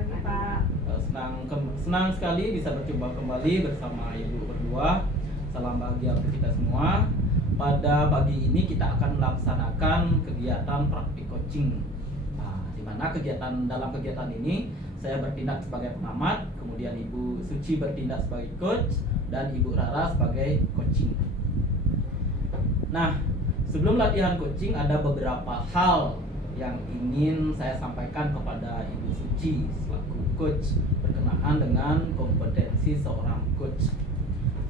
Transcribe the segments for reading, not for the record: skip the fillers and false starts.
pagi Pak. Senang sekali bisa berjumpa kembali bersama Ibu berdua. Salam bahagia untuk kita semua. Pada pagi ini kita akan melaksanakan kegiatan praktik coaching. Nah, di mana dalam kegiatan ini saya bertindak sebagai pengamat, kemudian Ibu Suci bertindak sebagai coach, dan Ibu Rara sebagai coaching. Nah, sebelum latihan coaching ada beberapa hal yang ingin saya sampaikan kepada Ibu Suci selaku coach berkenaan dengan kompetensi seorang coach.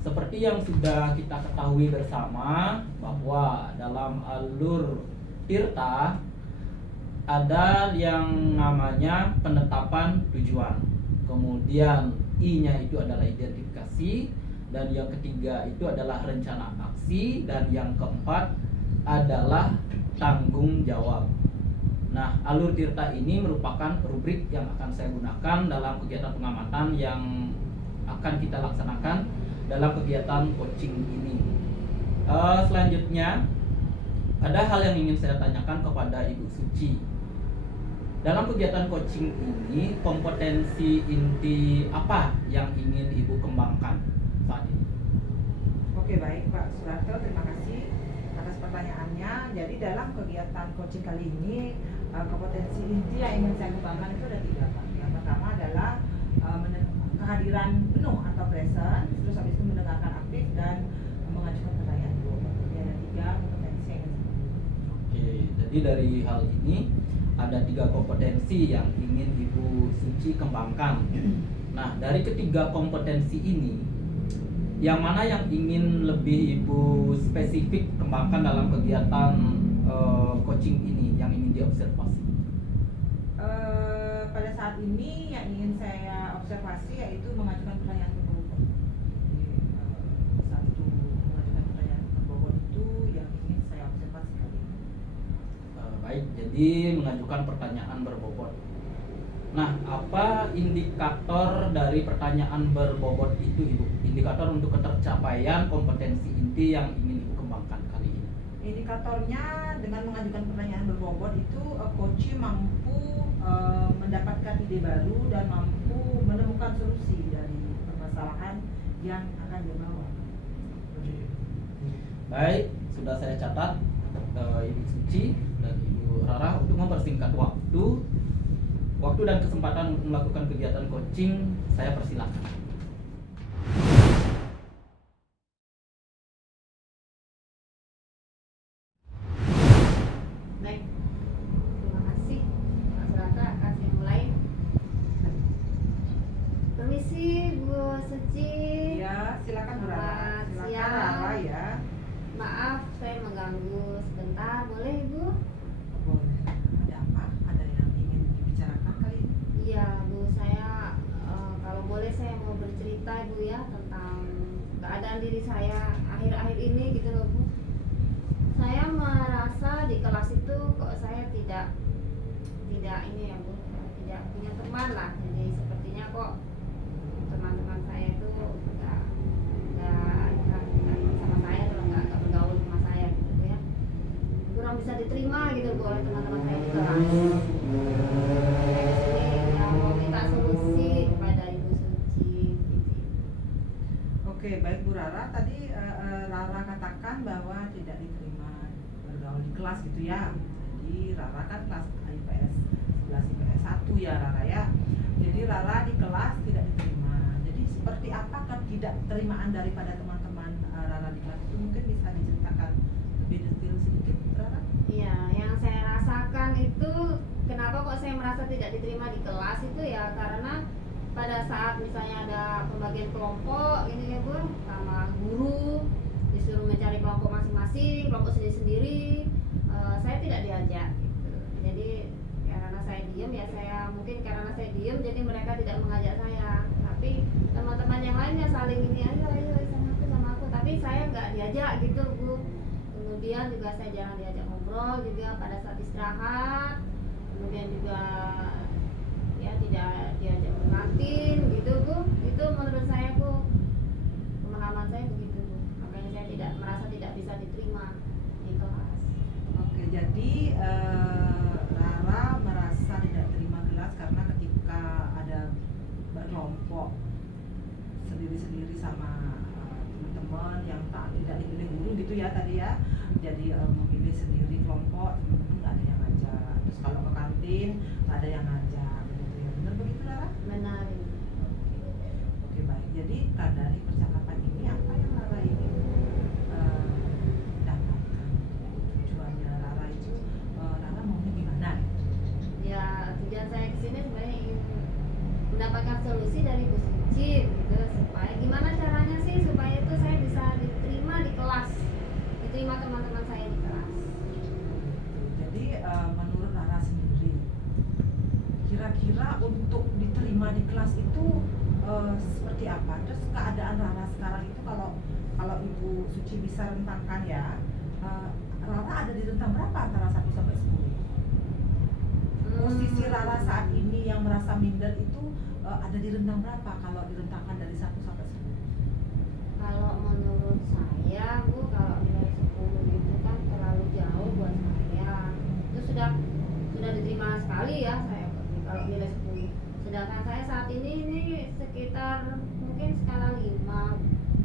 Seperti yang sudah kita ketahui bersama bahwa dalam alur Tirta ada yang namanya penetapan tujuan. Kemudian I-nya itu adalah identifikasi, dan yang ketiga itu adalah rencana aksi, dan yang keempat adalah tanggung jawab. Nah, alur Tirta ini merupakan rubrik yang akan saya gunakan dalam kegiatan pengamatan yang akan kita laksanakan dalam kegiatan coaching ini. Selanjutnya, ada hal yang ingin saya tanyakan kepada Ibu Suci. Dalam kegiatan coaching ini, kompetensi inti apa yang ingin Ibu kembangkan saat ini? Oke, baik Pak Surarto, terima kasih atas pertanyaannya. Jadi dalam kegiatan coaching kali ini, kompetensi inti yang ingin saya kembangkan itu ada 3 Pak. Yang pertama adalah kehadiran penuh atau present, terus habis itu mendengarkan aktif dan mengajukan pertanyaan dulu. Jadi ada 3 kompetensi yang ingin saya kembangkan. Oke, jadi dari hal ini ada 3 kompetensi yang ingin Ibu Suci kembangkan. Nah, dari ketiga kompetensi ini, yang mana yang ingin lebih Ibu spesifik kembangkan dalam kegiatan coaching ini yang ingin diobservasi? Pada saat ini yang ingin saya observasi yaitu mengajukan pertanyaan berbobot. Jadi saat itu mengajukan pertanyaan berbobot itu yang ingin saya observasi kali ini. Baik, jadi mengajukan pertanyaan berbobot. Nah, apa indikator dari pertanyaan berbobot itu, Ibu? Indikator untuk ketercapaian kompetensi inti yang ingin Ibu kembangkan kali ini. Indikatornya dengan mengajukan pertanyaan berbobot itu coach mampu mendapatkan ide baru dan mampu menemukan solusi dari permasalahan yang akan dia bawa. Baik, sudah saya catat Ibu Suci dan Ibu Rara untuk mempersingkat waktu dan kesempatan untuk melakukan kegiatan coaching, saya persilahkan. Baik, terima kasih Pak Surata akan saya mulai. Permisi Bu Suci. Ya, silakan Bu Rara. Selamat Silakan siang. Rara ya. Maaf saya mengganggu sebentar, boleh Bu? Boleh. Ada apa? Ada yang ingin dibicarakan kali ini? Iya Bu, saya kalau boleh saya mau bercerita Bu ya tentang keadaan diri saya akhir-akhir ini gitu loh Bu. Saya merasa di kelas itu kok saya tidak ini ya Bu, tidak punya teman lah. Jadi sepertinya kok teman-teman saya itu nggak sama saya, atau nggak bergaul sama saya gitu Bu ya. Kurang bisa diterima gitu Bu oleh teman-teman saya di kelas. Saya kesini ya mau minta solusi kepada Ibu Suci gitu. Oke, baik Bu Rara. Tadi Rara katakan bahwa tidak diterima bergaul di kelas gitu ya. Jadi Rara kan kelas IPS 11 IPS 1 ya Rara ya. Jadi Rara di kelas tidak diterima. Jadi seperti apa ketidakterimaan daripada teman-teman Rara di kelas itu, mungkin bisa diceritakan lebih detail sedikit Rara? Iya, yang saya rasakan itu kenapa kok saya merasa tidak diterima di kelas itu ya karena pada saat misalnya ada pembagian kelompok ini ya Bu, sama guru disuruh mencari kelompok masing-masing, kelompok sendiri-sendiri, saya tidak diajak gitu. Jadi ya karena saya diem ya saya mungkin karena saya diem jadi mereka tidak mengajak saya. Tapi teman-teman yang lainnya saling ini ayo sama aku, tapi saya nggak diajak gitu Bu. Kemudian juga saya jarang diajak ngobrol juga pada saat istirahat. Kemudian juga ya tidak diajak ke kantin gitu Bu. Itu menurut saya Bu, pengalaman saya begitu Bu. Makanya saya tidak merasa tidak bisa diterima di kelas. Oke, jadi Rara merasa tidak terima kelas karena ketika ada sama teman-teman yang tidak dipilih guru gitu ya tadi ya. Jadi memilih sendiri kelompok, teman-teman nggak ada yang ngajak. Terus kalau ke kantin nggak ada yang ngajak begitu ya. Benar begitu Rara? Benar. Oke baik. Jadi dari percakapan ini apa yang Rara ingin dapatkan? Tujuannya Rara itu Rara maunya gimana? Ya tujuan saya kesini sebenarnya ingin mendapatkan solusi dari Bu Suci gitu, supaya gimana caranya sih supaya itu saya bisa diterima di kelas, diterima teman-teman saya di kelas. Jadi menurut Rara sendiri, kira-kira untuk diterima di kelas itu seperti apa? Terus keadaan Rara sekarang itu kalau Ibu Suci bisa rentangkan ya, Rara ada di rentang berapa antara 1 sampai 10? Posisi Rara saat ini yang merasa minder itu ada di rentang berapa kalau direntangkan dari 1 sampai 10? Kalau menurut saya Bu, kalau nilai 10 itu kan terlalu jauh buat saya. Itu sudah diterima sekali ya saya kalau nilai 10. Sedangkan saya saat ini sekitar mungkin skala 5,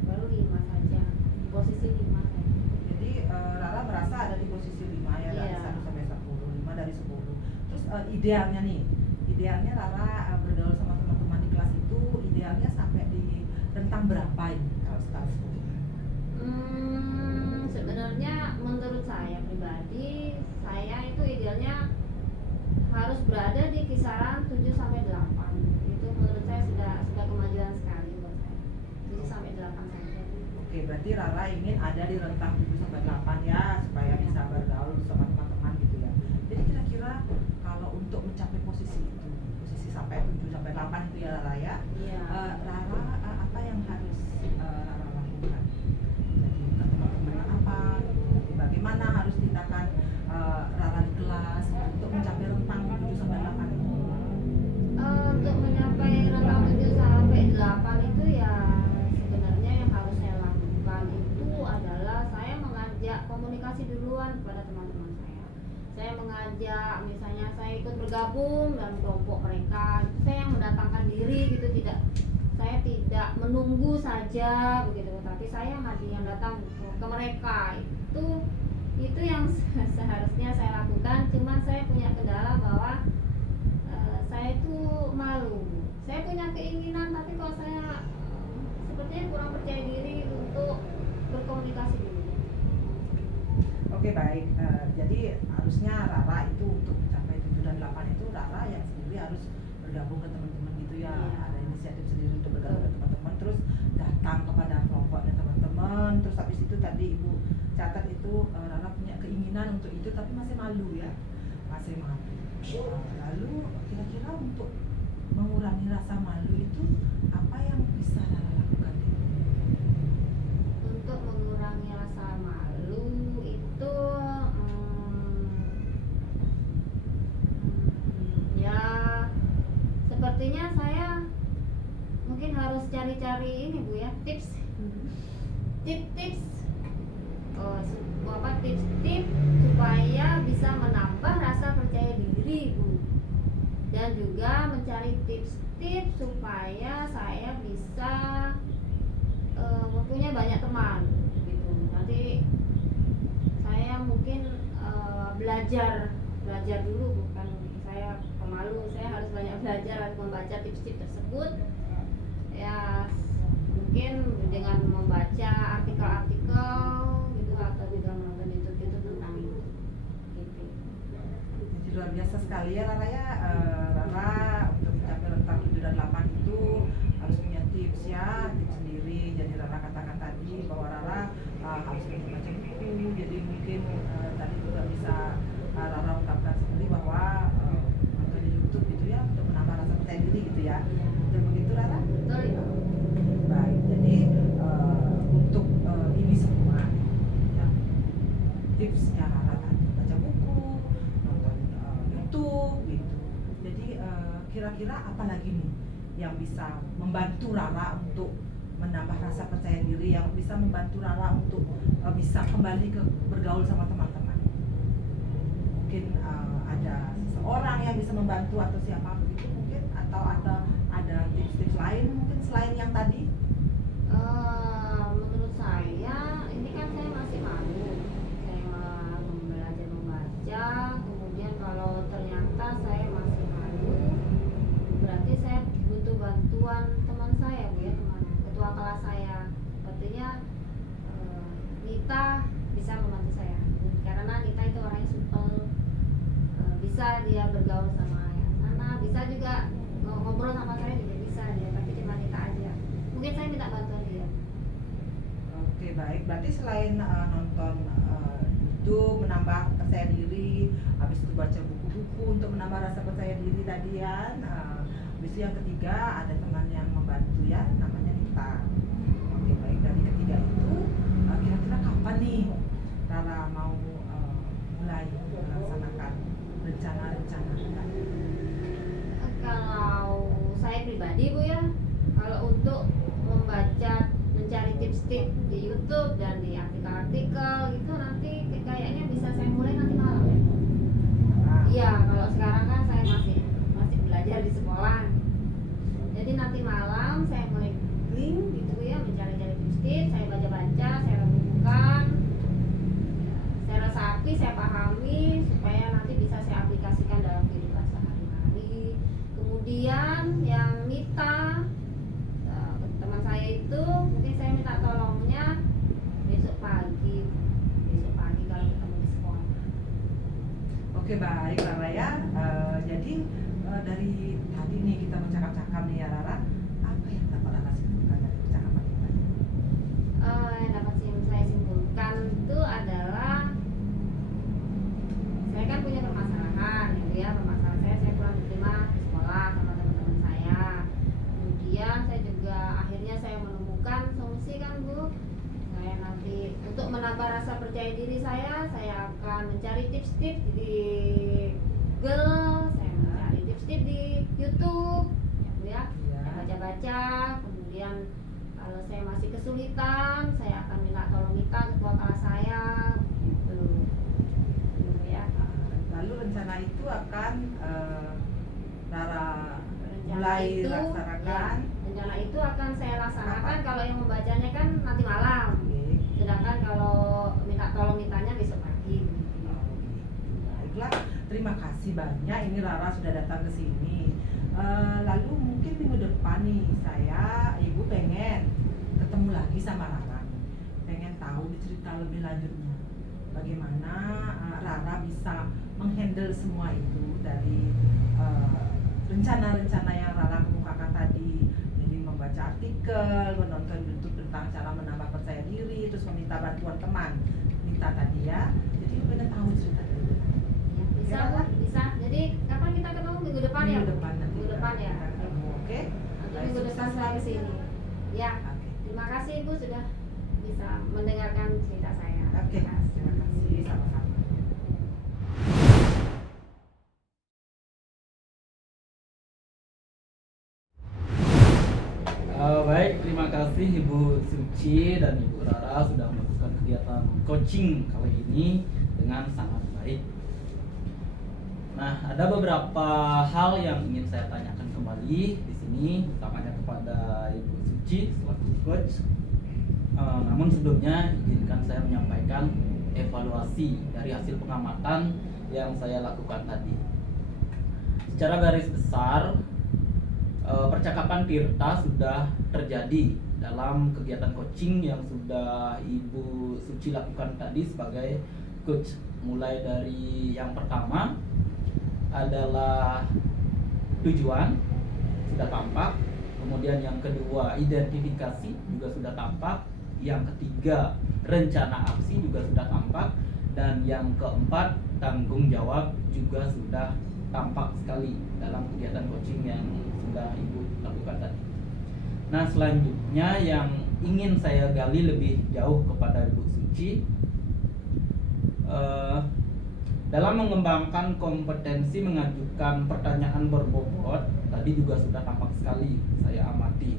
baru 5 saja. Di posisi 5 saya. Jadi Rara merasa ada di posisi 5 ya, dari Iya. 1 sampai 10, 5 dari 10. Terus idealnya nih, idealnya Rara bergaul sama teman-teman di kelas itu idealnya sampai di rentang berapa ini kalau skala 10? Sebenarnya menurut saya pribadi, saya itu idealnya harus berada di kisaran 7 sampai 8. Itu menurut saya sudah kemajuan sekali buat saya. 7 sampai 8 saja. Oke, berarti Rara ingin ada di rentang 7 sampai 8 ya, supaya bisa bergaul sama teman-teman gitu ya. Jadi kira-kira kalau untuk mencapai posisi itu, posisi sampai 7 sampai 8 itu ya Rara ya, Iya. Rara apa yang harus Rara lakukan? Jadi ke teman-teman apa? Jadi bagaimana harus tindakan Rara di kelas untuk mencapai rentang 7 sampai 8 itu? Untuk mencapai rentang 7 sampai 8 itu ya sebenarnya yang harus saya lakukan itu adalah saya mengajak komunikasi duluan kepada teman-teman saya. Saya mengajak, misalnya saya ikut bergabung dalam kelompok mereka, saya yang mendatangkan diri gitu, saya tidak menunggu saja begitu, tapi saya yang datang ke mereka. Itu yang seharusnya saya lakukan, cuman saya punya kendala bahwa saya itu malu. Saya punya keinginan, tapi kalau saya sepertinya kurang percaya diri untuk berkomunikasi dulu. Oke baik, jadi harusnya Rara itu untuk mencapai 7 dan 8 itu Rara yang sendiri harus bergabung ke teman-teman gitu ya. Iya. Ada inisiatif sendiri untuk bergabung ke teman-teman, terus datang kepada kelompoknya teman-teman. Terus habis itu tadi Ibu catat itu Rara punya keinginan untuk itu tapi masih malu ya, masih malu. Lalu kira-kira untuk mengurangi rasa malu itu apa yang bisa Rara lakukan? Untuk mengurangi rasa malu itu ya sepertinya saya mungkin harus cari-cari ini Bu ya, tips tips tips supaya bisa menambah rasa percaya diri Bu, dan juga mencari tips-tips supaya saya bisa mempunyai banyak teman gitu. Nanti saya mungkin belajar dulu, bukan saya pemalu, saya harus banyak belajar, harus membaca tips-tips tersebut ya, mungkin dengan membaca artikel-artikel gitu atau juga menonton YouTube tentang itu gitu. Jadi luar biasa sekali ya Rara ya. Rara untuk mencapai rentang 7 dan 8 itu harus punya tips ya, tips sendiri. Jadi Rara katakan tadi bahwa Rara harus baca buku. Jadi mungkin tadi juga bisa Rara ungkapkan sendiri bahwa nonton di YouTube gitu ya untuk menambah rasa percaya diri gitu ya. Betul begitu Rara? Betul ya. Baik, jadi untuk ini semua ya, tipsnya Rara tadi baca buku, nonton YouTube gitu. Jadi kira-kira apa lagi nih yang bisa membantu Rara untuk menambah rasa percaya diri, yang bisa membantu Rara untuk bisa kembali ke bergaul sama teman-teman? Mungkin ada seseorang yang bisa membantu atau siapa begitu mungkin, atau ada tips-tips lain mungkin selain yang tadi? artinya Nita bisa membantu saya karena Nita itu orangnya supel, bisa dia bergaul sama yang sana, bisa juga ngobrol sama saya juga bisa dia, tapi cuma Nita aja. Mungkin saya minta bantuan dia. Oke, baik. Berarti selain nonton YouTube menambah percaya diri, habis itu baca buku-buku untuk menambah rasa percaya diri tadian, habis itu yang ketiga ada teman yang membantu ya, namanya Nita. Oke, baik. Dari ketiga itu kira-kira kapan nih Rara mau mulai melaksanakan rencana-rencana tadi? Kalau saya pribadi Bu ya, kalau untuk membaca, mencari tips-tips di YouTube dan di artikel-artikel itu nanti kayaknya bisa saya mulai nanti malam. Iya, kalau sekarang kan saya masih belajar di sekolah. Jadi nanti malam saya mulai googling gitu ya, mencari-cari tips-tips, saya baca-baca, saya renungkan, saya resapi, saya pahami supaya nanti bisa saya aplikasikan dalam kehidupan sehari-hari. Kemudian yang Nita, teman saya itu mungkin saya minta tolongnya besok pagi kalau ketemu di sekolah. Oke, baik Rara ya. Jadi dari tadi nih kita bercakap-cakap nih ya Rara, apa yang dapat Rara simpulkan dari percakapan kita? Yang dapat saya simpulkan itu adalah saya kan punya permasalahan gitu ya, permasalahan saya kurang diterima di sekolah sama teman-teman saya. Kemudian saya juga akhirnya saya menemukan solusi kan Bu. Saya nanti untuk menambah rasa percaya diri saya akan mencari tips-tips di Google, saya mencari tips-tips di YouTube ya Bu ya. Iya. Saya baca-baca, kemudian kalau saya masih kesulitan, saya akan minta tolong Nita, ketua kelas saya gitu. Gitu ya. Lalu rencana itu akan Rara Rencana mulai itu, laksanakan. ya, rencana itu akan saya laksanakan kalau yang membacanya kan nanti malam. Oke. Sedangkan kalau minta tolong Nitanya besok pagi. Baiklah, terima kasih banyak. Ini Rara sudah datang ke sini. Lalu mungkin minggu depan nih Ibu pengen ketemu lagi sama Rara. Pengen tahu cerita lebih lanjutnya. Bagaimana Rara bisa menghandle semua itu dari rencana-rencana yang Rara kemukakan tadi. Jadi membaca artikel, menonton YouTube tentang cara menambah percaya diri, terus meminta bantuan teman Nita tadi ya. Jadi pengen tahu cerita dari Rara. Ya, bisa Bu, bisa. Jadi kapan kita ketemu minggu depan ya? Minggu depan nanti Minggu depan ya. kita ketemu, oke? Nanti Baik, minggu depan sukses saya selalu. kesini. Ya. Oke. Terima kasih Ibu sudah bisa mendengarkan cerita saya. Oke, terima kasih sama-sama. Baik, terima kasih Ibu Suci dan Ibu Rara sudah melakukan kegiatan coaching kali ini dengan sangat baik. Nah, ada beberapa hal yang ingin saya tanyakan kembali di sini, utamanya kepada Ibu Suci selaku coach. Namun sebelumnya izinkan saya menyampaikan evaluasi dari hasil pengamatan yang saya lakukan tadi. Secara garis besar, percakapan Tirta sudah terjadi dalam kegiatan coaching yang sudah Ibu Suci lakukan tadi sebagai coach. Mulai dari yang pertama adalah tujuan sudah tampak, kemudian yang kedua identifikasi juga sudah tampak, yang ketiga rencana aksi juga sudah tampak, dan yang keempat tanggung jawab juga sudah tampak sekali dalam kegiatan coaching yang sudah Ibu lakukan tadi. Nah, selanjutnya yang ingin saya gali lebih jauh kepada Ibu Suci, dalam mengembangkan kompetensi mengajukan pertanyaan berbobot tadi juga sudah tampak sekali saya amati.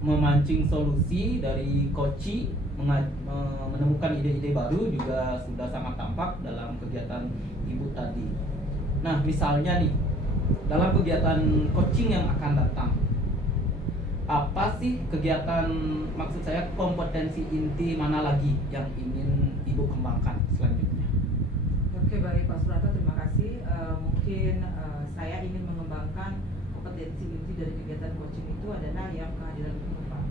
Memancing solusi dari coaching, menemukan ide-ide baru juga sudah sangat tampak dalam kegiatan Ibu tadi. Nah, misalnya nih, dalam kegiatan coaching yang akan datang, apa sih kegiatan, maksud saya kompetensi inti mana lagi yang ingin Ibu kembangkan selanjutnya? Oke, baik Pak Surata, terima kasih. Mungkin saya ingin mengembangkan kompetensi inti dari kegiatan coaching itu adalah yang kehadiran penumpang.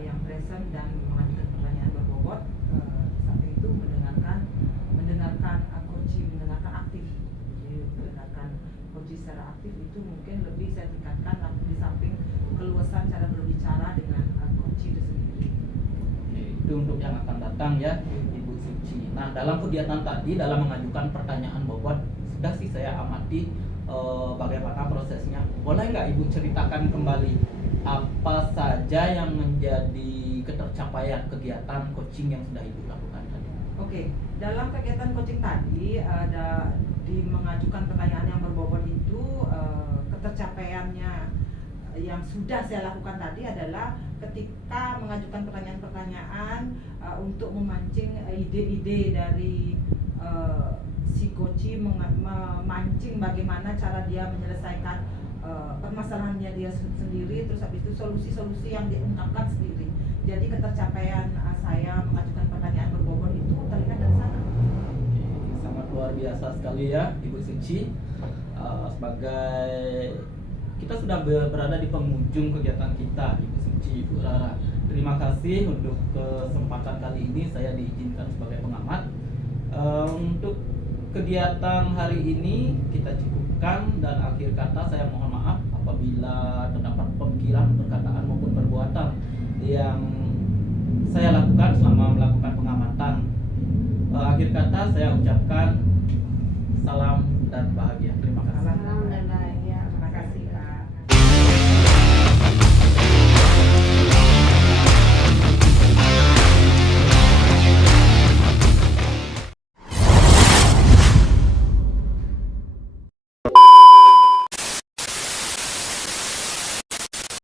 yang present dan mengajukan pertanyaan berbobot. Di samping itu mendengarkan coaching, mendengarkan aktif. Jadi mendengarkan coaching secara aktif itu mungkin lebih saya tingkatkan di samping keluasan cara berbicara dengan coaching itu sendiri. Oke, itu untuk yang akan datang ya, Ibu Suci. Nah, dalam kegiatan tadi, dalam mengajukan pertanyaan bobot, sudah sih saya amati bagaimana prosesnya. Boleh nggak Ibu ceritakan kembali apa saja yang menjadi ketercapaian kegiatan coaching yang sudah Ibu lakukan tadi? Oke, dalam kegiatan coaching tadi ada di mengajukan pertanyaan yang berbobot itu ketercapaiannya yang sudah saya lakukan tadi adalah ketika mengajukan pertanyaan-pertanyaan untuk memancing ide-ide dari si coach, memancing bagaimana cara dia menyelesaikan permasalahannya dia sendiri, terus habis itu solusi-solusi yang diungkapkan sendiri. Jadi ketercapaian saya mengajukan pertanyaan berbobot itu terlihat dari sana. Oke, sangat luar biasa sekali ya Ibu Suci. Sebagai kita sudah berada di penghujung kegiatan kita, Ibu Suci, Ibu Rara. Terima kasih untuk kesempatan kali ini saya diizinkan sebagai pengamat. Untuk kegiatan hari ini kita cukupkan, dan akhir kata saya mohon maaf apabila terdapat pemikiran, perkataan maupun perbuatan yang saya lakukan selama melakukan pengamatan. Akhir kata saya ucapkan salam dan bahagia.